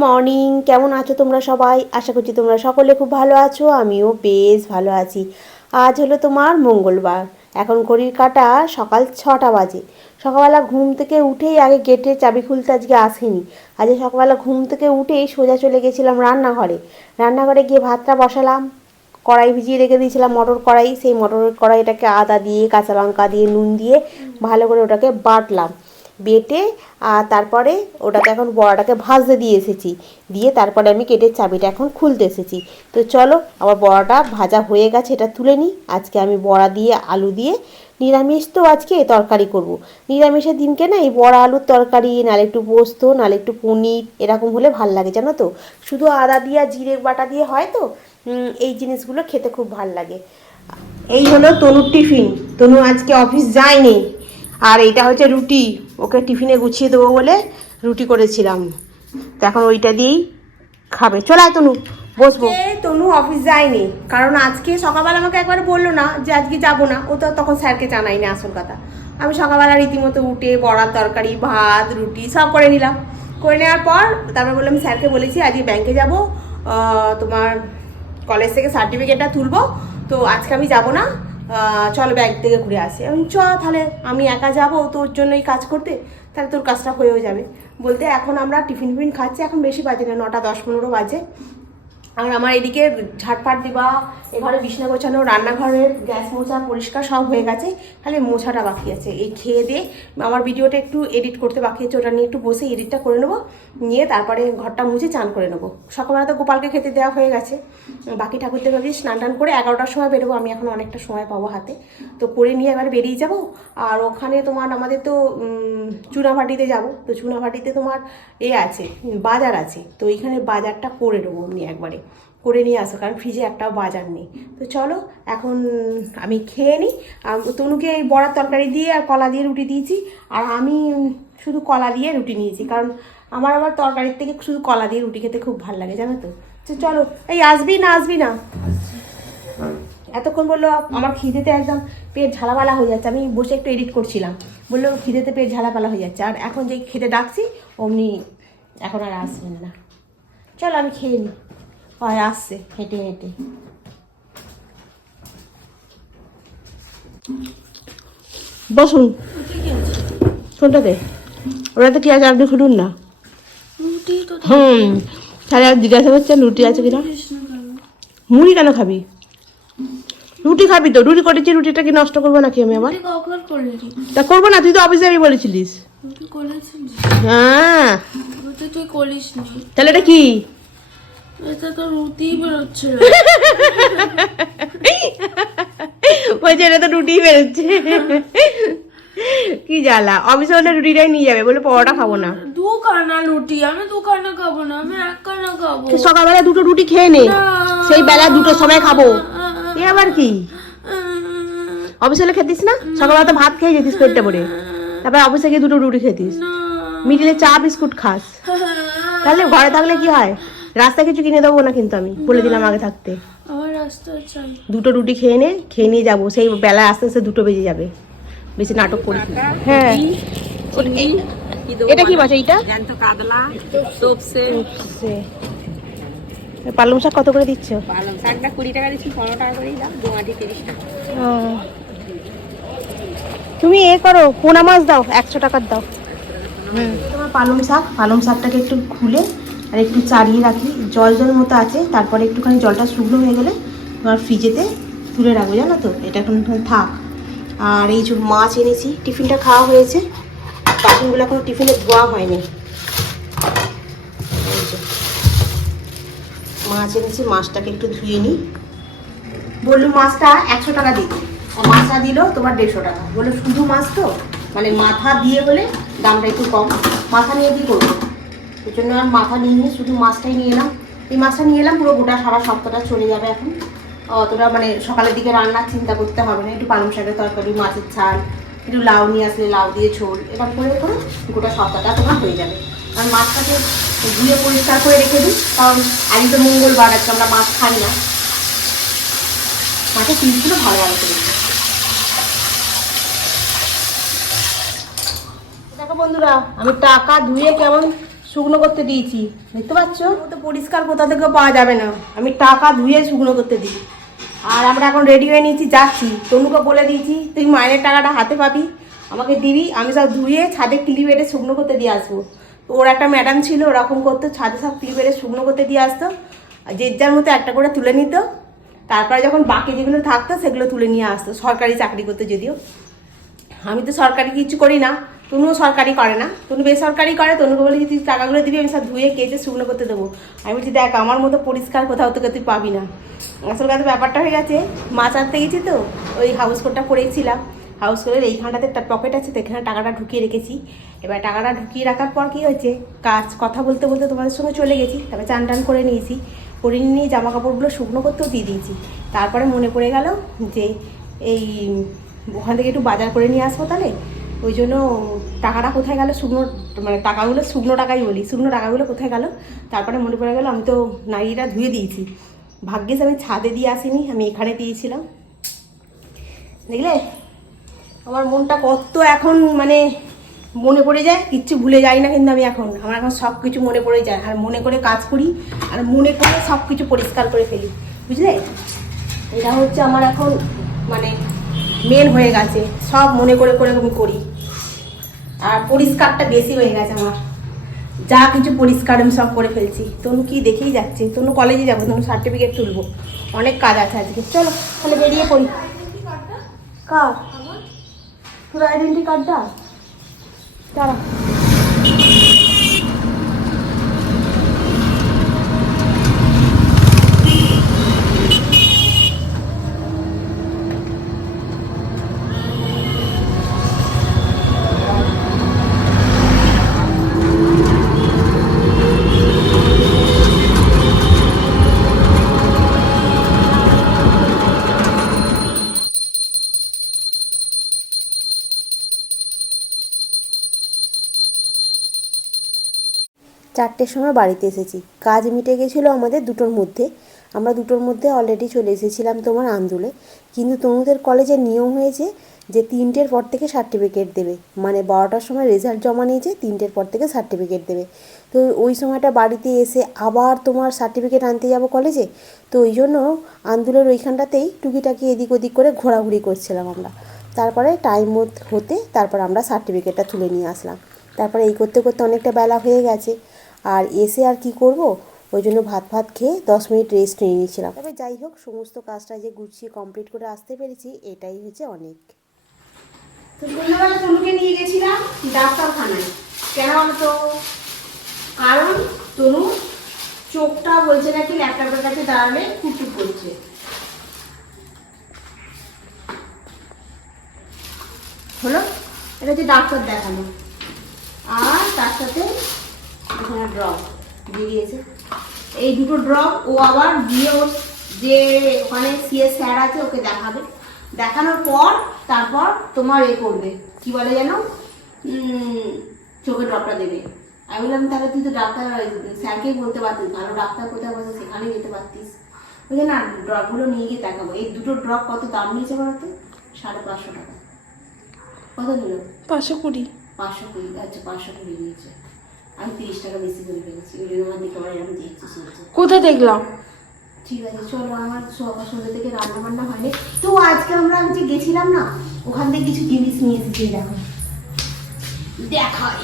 Morning, কেমন আছো তোমরা সবাই? আশা করছি তোমরা সকলে খুব ভালো আছো, আমিও বেশ ভালো আছি। আজ হলো তোমার মঙ্গলবার। এখন ঘড়ির কাঁটা সকাল 6টা বাজে। সকালবেলা ঘুম থেকে উঠেই আগে গেটের চাবি খুলতে আজকে আসেনি। আজকে সকালবেলা ঘুম থেকে উঠেই সোজা চলে গেছিলাম রান্নাঘরে। রান্নাঘরে গিয়ে ভাতটা বসালাম। কড়াই ভিজিয়ে রেখে দিয়েছিলাম, মটর কড়াই। সেই মটরের কড়াইটাকে আদা দিয়ে, কাঁচা লঙ্কা দিয়ে, নুন দিয়ে ভালো করে ওটাকে বাটলাম। বেটে আর তারপরে ওটাকে এখন বড়াটাকে ভাজতে দিয়ে এসেছি। দিয়ে তারপরে আমি গেটের চাবিটা এখন খুলতে এসেছি। তো চলো, আমার বড়াটা ভাজা হয়ে গেছে, এটা তুলে নিই। আজকে আমি বড়া দিয়ে আলু দিয়ে, নিরামিষ তো আজকে তরকারি করব। নিরামিষের দিনকে না এই বড়া আলুর তরকারি, নাহলে একটু পোস্ত, নাহলে একটু পনির, এরকম হলে ভাল লাগে জানো তো। শুধু আদা দিয়ে জিরে বাটা দিয়ে হয় তো, এই জিনিসগুলো খেতে খুব ভাল লাগে। এই হলো তনুর টিফিন। তনু আজকে অফিস যায়নি। আর এইটা হচ্ছে রুটি, ওকে টিফিনে গুছিয়ে দেবো বলে রুটি করেছিলাম। তো এখন ওইটা দিয়েই খাবে। চলে আয় তনু, বসবো। তনু অফিস যায়নি, কারণ আজকে সকালবেলা আমাকে একবার বললো না যে আজকে যাবো না। ও তো তখন স্যারকে জানাইনি আসল কথা। আমি সকালবেলা রীতিমতো উঠে বড়ার তরকারি, ভাত, রুটি সব করে নিলাম। করে নেওয়ার পর তারপর বললাম স্যারকে বলেছি আজকে ব্যাংকে যাবো, তোমার কলেজ থেকে সার্টিফিকেটটা তুলবো। তো আজকে আমি যাব না, চলো ব্যাংক থেকে ঘুরে আসি। আমি তাহলে আমি একা যাব তোর জন্যই কাজ করতে, তাহলে তোর কাজটা হয়েও যাবে। বলতে এখন আমরা টিফিন খাচ্ছি, এখন বেশি বাজে না, 9টা 10-15 বাজে। আর আমার এদিকে ঝাটপাট দিবা, এঘরে বিছনা গোছানো, রান্নাঘরের গ্যাস মোছা পরিষ্কার সব হয়ে গেছে, খালি মোছাটা বাকি আছে। এই খেয়ে দিয়ে আমার ভিডিওটা একটু এডিট করতে বাকি আছে, ওটা নিয়ে একটু বসে এডিটটা করে নেবো, নিয়ে তারপরে ঘরটা মুছে চান করে নেবো। সকালবেলা তো গোপালকে খেতে দেওয়া হয়ে গেছে, বাকি ঠাকুরদের ভাবি স্নান টান করে 11টার সময় বেরোবো। আমি এখন অনেকটা সময় পাবো হাতে, তো করে নিয়ে এবার বেরিয়ে যাব। আর ওখানে তোমার আমাদের তো চুনাভাটিতে যাব। তো চুনাভাটিতে তোমার আছে, বাজার আছে। তো এইখানে বাজারটা করে নেবো, এমনি একবারে করে নিয়ে আসো, কারণ ফ্রিজে একটাও বাজার নেই। তো চলো এখন আমি খেয়ে নিই। তনুকে এই বড়ার তরকারি দিয়ে আর কলা দিয়ে রুটি দিয়েছি, আর আমি শুধু কলা দিয়ে রুটি নিয়েছি, কারণ আমার আবার তরকারির থেকে শুধু কলা দিয়ে রুটি খেতে খুব ভালো লাগে জানো তো। তো চলো, এই আসবি না এতক্ষণ বললো আমার খিদেতে একদম পেট ঝালাপালা হয়ে যাচ্ছে। আমি বসে একটু এডিট করছিলাম, বললো খিদেতে পেট ঝালাপালা হয়ে যাচ্ছে। আর এখন যেই খেতে ডাকছি অমনি এখন আর আসবেন না। চলো আমি খেয়ে নিই। হয় আসছে হেঁটে হেঁটে। বসুন, কোনটাতে? ওটাতে কি আছে আপনি খুলুন না। তাহলে আর জিজ্ঞাসা করছেন রুটি আছে কিনা। মুড়ি কেন খাবি? রুটি খাবি তো, রুটি করেছি, রুটিটা কি নষ্ট করবো নাকি আমি আবার? তা করবো না, তুই তো অফিসে আমি বলেছিলিস। হ্যাঁ তুই করিস নি, তাহলে এটা কি? এটা তো রুটি বেরোচ্ছে। বলছে এটা তো রুটি বেরোচ্ছে। কি জ্বালা, অফিসে হলে রুটিটাই নিয়ে যাবে, বলে পরোটা খাবো না। দুখানা রুটি, আমি দুখানা খাবো না, আমি একখানা খাবো। সকালবেলা 2টো রুটি খেয়ে নে, সেই বেলা 2টোর সময় খাবো। এ আবার কি? অফিসে হলে খেতিস না? সকালবেলা তো ভাত খেয়ে যেতিস পেটটা ভরে, তারপর অফিসে গিয়ে 2টো রুটি খেতিস, মিডিলে চা বিস্কুট খাস। তাহলে ঘরে থাকলে কি হয়? রাস্তায় কিছু কিনে দেবো না কিন্তু, আমি বলে দিলাম আগে থাকতে। আমার রাস্তা চাই। 2টো রুটি খেয়ে নিয়ে যাবো, সেই বেলায় আস্তে আস্তে 2টো বেজে যাবে। বেশি নাটক করিস না। হ্যাঁ, এটা কি মাছ? এইটা পালং শাক কত করে দিচ্ছ? পালং শাকটা 20 টাকা দিচ্ছি, 15 টাকা করেই দাও, দোয়াটি 30 টাকা। তুমি করো, পোনা মাছ দাও, 100 টাকার দাও। তোমার পালং শাকটাকে একটু খুলে আর একটু চাড়িয়ে রাখি, জল মতো আছে। তারপরে একটুখানি জলটা শুকনো হয়ে গেলে তোমার ফ্রিজেতে তুলে রাখবো জানো তো। এটা এখন থাক। আর এই যে মাছ এনেছি, টিফিনটা খাওয়া হয়েছে, বাসনগুলো এখনো টিফিনে ধোয়া হয়নি। মাছ এনেছি, মাছটাকে একটু ধুয়ে নিই। বললু মাছটা 100 টাকা দিতে, মাছটা দিল তোমার 150 টাকা। বলে শুধু মাছ তো, মানে মাথা দিয়ে হলে দামটা একটু কম। মাথা নিয়ে কী করবো, ওই জন্য আর মাথা নিয়ে শুধু মাছটাই নিয়ে এলাম। এই মাছটা নিয়ে এলাম, পুরো গোটা সারা সপ্তাহটা চলে যাবে এখন। অতটা মানে সকালের দিকে রান্নার চিন্তা করতে হবে না। একটু পালং শাকের তরকারি, মাছের ঝাল, একটু লাউ নিয়ে আসলে লাউ দিয়ে ঝোল, এরকম করে গোটা সপ্তাহটা তোমার হয়ে যাবে। আর মাছটাকে ধুয়ে পরিষ্কার করে রেখে দিই, কারণ আজ তো মঙ্গলবার, আজকে আমরা মাছ খাই না। মাছের পিসগুলো ভালো করে দেখো বন্ধুরা, আমি টাকা ধুয়ে কেমন শুকনো করতে দিয়েছি, দেখতে পাচ্ছ? তো পরিষ্কার কোথা থেকে পাওয়া যাবে না, আমি টাকা ধুয়ে শুকনো করতে দিই। আর আমরা এখন রেডি হয়ে নিয়েছি, যাচ্ছি। তনুকে বলে দিয়েছি তুই মাইনের টাকাটা হাতে পাবি, আমাকে দিবি, আমি সব ধুয়ে ছাদে ক্লিপ এটে শুকনো করতে দিয়ে আসবো। তো ওর একটা ম্যাডাম ছিল, ওরকম করতো, ছাদে সব ক্লিপ এটে শুকনো করতে দিয়ে আসতো, আর যে যার মতো একটা করে তুলে নিত। তারপরে যখন বাকি যেগুলো থাকতো সেগুলো তুলে নিয়ে আসতো। সরকারি চাকরি করতো যদিও, আমি তো সরকারি কিছু করি না, তনুও সরকারি করে না, তনু বেসরকারি করে। তনুকে বলেছি তুই টাকাগুলো দিবি, আমি সব ধুয়ে কেচে শুকনো করতে দেবো। আমি বলছি দেখ আমার মতো পরিষ্কার কোথাও থেকে তুই পাবি না। আসল কথা ব্যাপারটা হয়ে গেছে, মাছ আনতে গেছি তো ওই হাউস কোটটা পরেছিলাম, হাউস কোটের এইখানটাতে একটা পকেট আছে তো, এখানে টাকাটা ঢুকিয়ে রেখেছি। এবার টাকাটা ঢুকিয়ে রাখার পর কী হয়েছে, কথা বলতে বলতে তোমাদের সঙ্গে চলে গেছি, তারপরে চান টান করে নিয়েছি, করে নিয়ে জামা কাপড়গুলো শুকনো করতেও দিয়ে দিয়েছি। তারপরে মনে পড়ে গেল যে এই ওখান থেকে একটু বাজার করে নিয়ে আসবো, তাহলে ওই জন্য টাকাটা কোথায় গেল, শুকনো মানে টাকাগুলো, শুকনো টাকাই বলি, শুকনো টাকাগুলো কোথায় গেল। তারপরে মনে পড়ে গেল আমি তো নাইটিটা ধুয়ে দিয়েছি। ভাগ্যিস আমি ছাদে দিয়ে আসিনি, আমি এখানে দিয়েছিলাম। দেখলে আমার মনটা কত এখন মানে মনে পড়ে যায়, কিচ্ছু ভুলে যাই না কিন্তু আমি এখন, আমার এখন সব কিছু মনে পড়ে যায়, আর মনে করে কাজ করি, আর মনে করে সব কিছু পরিষ্কার করে ফেলি, বুঝলে? এটা হচ্ছে আমার এখন মানে মেন হয়ে গেছে, সব মনে করে করে আমি করি। আর পরিষ্কারটা বেশি হয়ে গেছে আমার, যা কিছু পরিষ্কার আমি সব করে ফেলছি। তনু কি দেখেই যাচ্ছে, তনু কলেজে যাবো, তনু সার্টিফিকেট তুলবো, অনেক কাজ আছে আজকে। চলো তাহলে বেরিয়ে পড়ি। কার? তোর আইডেন্টি কার্ডটা দাঁড়া। চারটের সময় বাড়িতে এসেছি, কাজ মিটে গেছিলো আমাদের দুটোর মধ্যে। আমরা দুটোর মধ্যে অলরেডি চলে এসেছিলাম তোমার আন্দুলে। কিন্তু তনুদের কলেজের নিয়ম হয়েছে যে 3টের পর থেকে সার্টিফিকেট দেবে, মানে 12টার সময় রেজাল্ট জমা নিয়েছে, 3টের পর থেকে সার্টিফিকেট দেবে। তো ওই সময়টা বাড়িতে এসে আবার তোমার সার্টিফিকেট আনতে যাব কলেজে, তো ওই জন্য আন্দুলের ওইখানটাতেই টুকিটাকি এদিক ওদিক করে ঘোরাঘুরি করছিলাম আমরা। তারপরে টাইম হতে তারপর আমরা সার্টিফিকেটটা তুলে নিয়ে আসলাম। তারপরে এই করতে করতে অনেকটা বেলা হয়ে গেছে, আর এসে আর কি করব, ওই জন্য ভাত খেয়ে 10 মিনিট রেস্ট নিয়ে নিয়েছিলাম। তবে যাই হোক, সমস্ত কাজটা যে গুছিয়ে কমপ্লিট করে আসতে পেরেছি এটাই হচ্ছে অনেক। তো সন্ধ্যাবেলা তনুকে নিয়ে গেছিলাম ডাক্তারখানায়। কেন বলতো? কারণ তনু চোখটা বলছে নাকি ল্যাপটপের কাছে দাঁড়ালে কুটুক করছে। হলো, এটা হচ্ছে ডাক্তার দেখানো। আর তার সাথে এখানে ড্রপ দিয়ে দিয়েছে, এই দুটো ড্রপ ও আবার দিয়ে ওর যে ওখানে সিএ স্যার আছে ওকে দেখাবে, দেখানোর পর তারপর তোমার করবে, কি বলে যেন চোখের ড্রপটা দেবে। আমি বললাম তাহলে তুই তো ডাক্তার স্যারকেই বলতে পারতিস, ভালো ডাক্তার কোথায় বসে সেখানে যেতে পারতিস। বুঝলে না, ড্রপগুলো নিয়ে গিয়ে দেখাবো। এই দুটো ড্রপ কত দাম নিয়েছে বলতো? 550 টাকা। কত দিল? 520। 520, আচ্ছা 520 নিয়েছে। আমি 30 টাকা বেশি করে ফেলেছি, ওই জন্য আমার দিকে আবার আমি দেখছি শুনছি। কোথায় দেখলাম? ঠিক আছে চলো, আমার সন্ধ্যা থেকে রান্না বান্না হয়নি তো। আজকে আমরা যে গেছিলাম না, ওখান থেকে কিছু জিনিস নিয়ে এসেছি, দেখো দেখাই।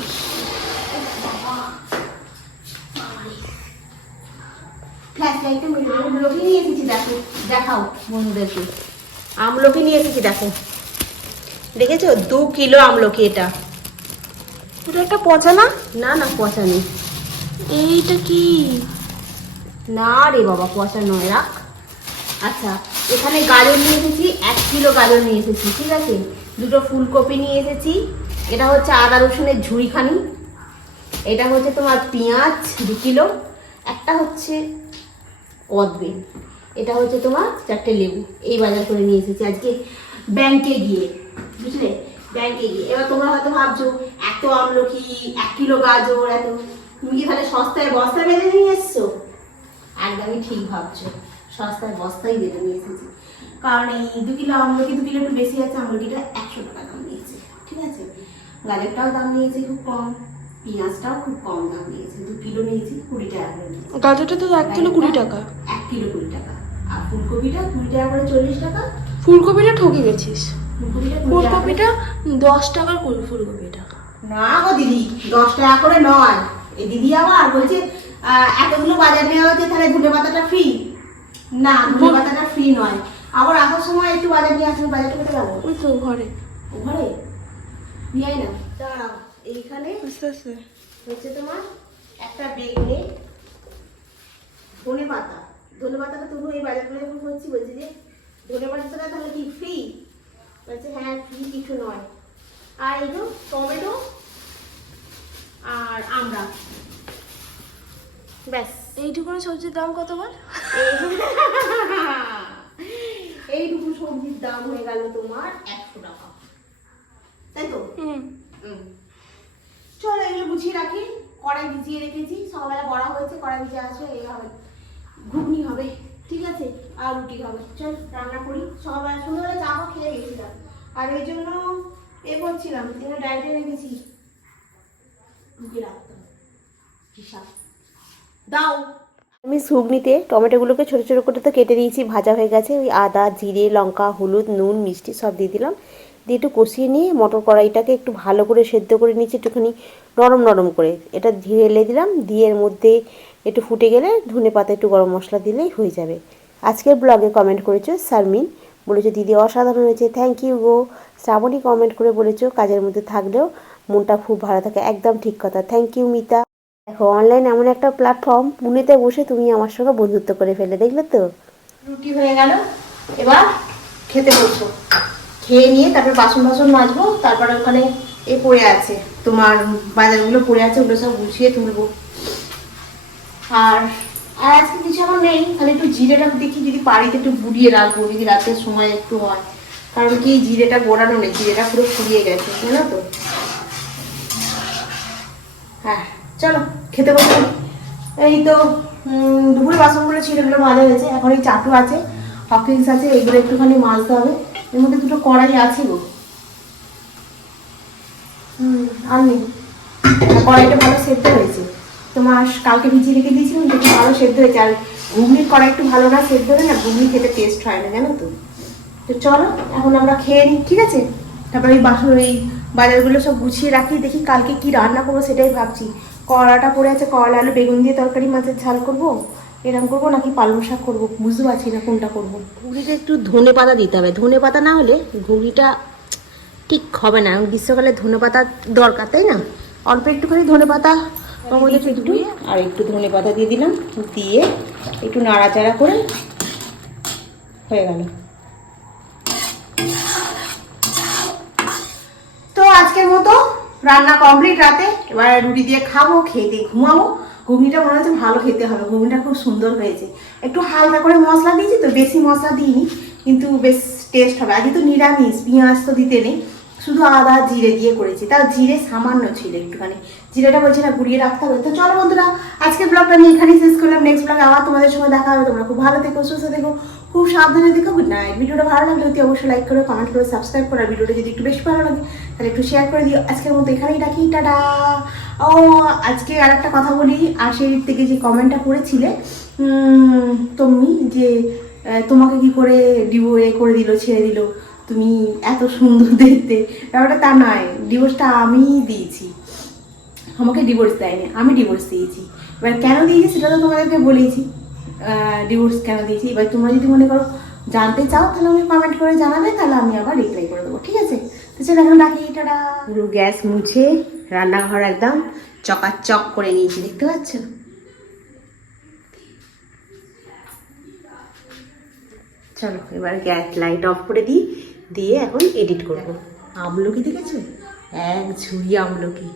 ফ্ল্যাশলাইটটা আমলকি নিয়ে এসেছি, দেখো দেখাও বন্ধুদেরকে। আমলকি নিয়ে এসেছি, দেখো দেখেছো? 2 কিলো আমলকি। এটা এটা একটা পচা না? না না, পচা নেই। এইটা কি? না রে বাবা, পচা নয়, রাখ। আচ্ছা, এখানে গাজর নিয়ে এসেছি, 1 কিলো গাজর নিয়ে এসেছি, ঠিক আছে। 2টো ফুলকপি নিয়ে এসেছি, এটা হচ্ছে আদা রসুনের ঝুড়িখানি, এটা হচ্ছে তোমার পেঁয়াজ 2 কিলো, একটা হচ্ছে কদবেল, এটা হচ্ছে তোমার 4টে লেবু। এই বাজার করে নিয়ে এসেছি আজকে ব্যাংকে গিয়ে, বুঝলে? ব্যাংকে গিয়ে। এবার তোমরা হয়তো ভাবছো এত আমলকি, 1 কিলো গাজর, এত, তুমি কি তাহলে সস্তায় বস্তা বেঁধে নিয়ে এসছো? একদমই ঠিক ভাবছো, সস্তায় বস্তাই বেঁধে নিয়ে এসেছি। কারণ এই 2 কিলো আমলকি, 2 কিলো একটু বেশি আছে, আমলকিটা 100 টাকা দাম নিয়েছে, ঠিক আছে। গাজরটাও দাম নিয়েছে খুব কম, পেঁয়াজটাও খুব কম দাম নিয়েছে, 2 কিলো নিয়েছি 20 টাকা করে নিয়েছি। গাজরটা তো 1 কিলো 20 টাকা। 1 কিলো 20 টাকা। আর ফুলকপিটা 20 টাকা করে 40 টাকা। ফুলকপিটা ঠকে গেছিস। ফুলকপিটা 20 টাকা করে। ফুলকপিটা 10 টাকার ফুলকপিটা। না গো দিদি, 10 টাকা করে নয়। এই দিদি আবার বলছে এতগুলো বাজার নেওয়া হচ্ছে তাহলে ধনে পাতাটা ফ্রি। না, ধনে পাতাটা ফ্রি নয়। আবার আসার সময় একটু বাজার নিয়ে আসবে, বাজারটা কোথায় যাবো? ওই তো ঘরে। ঘরে নিয়ে আয় না। দাঁড়াও, এইখানে আস্তে আস্তে। হচ্ছে তোমার একটা বেগনে ধনে পাতা। ধনে পাতাটা তুমি এই বাজারগুলো যখন করছি বলছি যে ধনে পাতাটা তাহলে কি ফ্রি? বলছে হ্যাঁ ফ্রি, কিছু নয়। আর এই তো টমেটো আর আমরা, ব্যাস। এইটুকুনি সবজির দাম কতবার? এইটুকু সবজির দাম হয়ে গেল তোমার 100 টাকা, তাই তো? হুম। চলো এগুলো গুছিয়ে রাখি। কড়াই ভিজিয়ে রেখেছি, সকালবেলা বড়া হয়েছে, কড়াই ভিজে আসবে, এই হবে ঘুগনি হবে, ঠিক আছে, আর রুটি হবে। চল রান্না করি। সকালবেলা সন্ধ্যাবেলা চা খেয়ে গেছিলাম, আর এই জন্য করছিলাম, ডায়েটে রেখেছি, রুটি রাখতাম। হিসাব দাও। আমি ঘুগনিতে টমেটোগুলোকে ছোটো ছোটো করে তো কেটে দিয়েছি, ভাজা হয়ে গেছে। ওই আদা, জিরে, লঙ্কা, হলুদ, নুন, মিষ্টি সব দিয়ে দিলাম, দিয়ে একটু কষিয়ে নিয়ে মটর কড়াইটাকে একটু ভালো করে সেদ্ধ করে নিচ্ছি, একটুখানি নরম নরম করে। এটা ঢেলে দিলাম, দিয়ে এর মধ্যে একটু ফুটে গেলে ধনে পাতা একটু গরম মশলা দিলেই হয়ে যাবে। আজকের ব্লগে কমেন্ট করেছো শারমিন, বলেছো দিদি অসাধারণ হয়েছে। থ্যাংক ইউ গো। শ্রাবণী কমেন্ট করে বলেছো কাজের মধ্যে থাকলেও মনটা খুব ভালো থাকে। একদম ঠিক কথা, থ্যাংক ইউ মিতা। দেখো অনলাইন এমন একটা প্ল্যাটফর্ম, পুনেতে বসে তুমি আমার সঙ্গে বন্ধুত্ব করে ফেলে, দেখলে তো? রুটি হয়ে গেল, এবার খেতে বসবো। খেয়ে নিয়ে তারপর বাসন মাজবো। তারপরে ওখানে পড়ে আছে তোমার বাজারগুলো পড়ে আছে, ওগুলো সব গুছিয়ে তুলবো। আর আজকে কিছু আমার নেই, খালি একটু জিরেটা দেখি যদি বাড়িতে একটু গুড়িয়ে রাখবো, যদি রাতের সময় একটু হয়। কারণ কি জিরেটা গোড়ানো নেই, জিরেটা পুরো ফুরিয়ে গেছে, জানো তো? হ্যাঁ চলো খেতে বসো। এই তো দুপুরে বাসনগুলো ছিল, এগুলো মাজা হয়েছে। এখন এই চাটু আছে, হকিংস আছে, এগুলো একটুখানি মাজতে হবে। এর মধ্যে দুটো কড়াই আছে গো। আর নেই। কড়াইটা ভালো সেদ্ধ হয়েছে, তোমার কালকে ভিজিয়ে রেখে দিয়েছিলাম, একটু ভালো সেদ্ধ হয়েছে। আর ঘুগনির কড়াই একটু ভালো না সেদ্ধ হলে না ঘুগনি খেতে টেস্ট হয় না, জানো তো? তো চলো এখন আমরা খেয়ে নিই, ঠিক আছে? তারপরে এই বাসন এই বাজারগুলো সব গুছিয়ে রাখি, দেখি কালকে কি রান্না করবো সেটাই ভাবছি। করলাটা পড়ে আছে, করলা আলু বেগুন দিয়ে তরকারি, মাছের ঝাল করবো, এরকম করবো নাকি পালং শাক করবো, বুঝতে পারছি না কোনটা করবো। ঘুগনিতে একটু ধনে পাতা দিতে হবে, ধনে পাতা না হলে ঘুগনিটা ঠিক হবে না। গ্রীষ্মকালে ধনে পাতা দরকার, তাই না? অল্প একটুখানি ধনে পাতা একটু, আর একটু ধনে পাতা দিয়ে দিলাম, দিয়ে একটু নাড়াচাড়া করে হয়ে গেল। তো আজকের মতো রান্না কমপ্লিট রাতে। এবার রুটি দিয়ে খাবো, খেয়ে দিয়ে ঘুমাবো। ঘুগনিটা মনে হচ্ছে ভালো খেতে হবে, ঘুগনিটা খুব সুন্দর হয়েছে। একটু হালকা করে মশলা দিয়েছি তো, বেশি মশলা দিইনি, কিন্তু বেশ টেস্ট হবে। আজকে তো নিরামিষ, পেঁয়াজ তো দিতে নেই, শুধু আদা জিরে দিয়ে করেছি, তাও জিরে সামান্য ছিল একটুখানি, জিরেটা বলছি না গুঁড়িয়ে রাখতে হবে। তো চলো বন্ধুরা, আজকের ব্লগটা আমি এখানেই শেষ করলাম। নেক্সট ব্লগে আবার তোমাদের সঙ্গে দেখা হবে। তোমরা খুব ভালো থেকো, সুস্থ থেকো, খুব সাবধানে দেখো। Good night. ভিডিওটা ভালো লাগলে অতি অবশ্যই লাইক করো, কমেন্ট করো, সাবস্ক্রাইব করো। আর ভিডিওটা যদি একটু বেশি ভালো লাগে তাহলে একটু শেয়ার করে দিও। আজকের মতো এখানেই রাখি, টাটা। ও আজকে আর একটা কথা বলি, আশের থেকে যে কমেন্টটা করেছিলে তুমি, যে তোমাকে কি করে করে দিল, ছেড়ে দিল, তুমি এত সুন্দর দেখতে, ব্যাপারটা তা নয়। ডিভোর্সটা আমি দিয়েছি, আমাকে ডিভোর্স দেয়নি, আমি ডিভোর্স দিয়েছি। এবার কেন দিয়েছি সেটা তো তোমাদেরকে বলেইছি, ডিভোর্স কেন দিয়েছি। এবার তোমরা যদি মনে করো জানতে চাও তাহলে আমি কমেন্ট করে জানাবে, তাহলে আমি আবার রিপ্লাই করে দেবো, ঠিক আছে? তো চলো এখন রাখি, টাটা। পুরো গ্যাস মুছে রান্নাঘর একদম চকাচক করে নিয়েছি, দেখতে পাচ্ছ? চলো এবার গ্যাস লাইট অফ করে দিই, দিয়ে এখন এডিট করবো। আমলকি দেখেছো? এক ঝুড়ি আমলকি।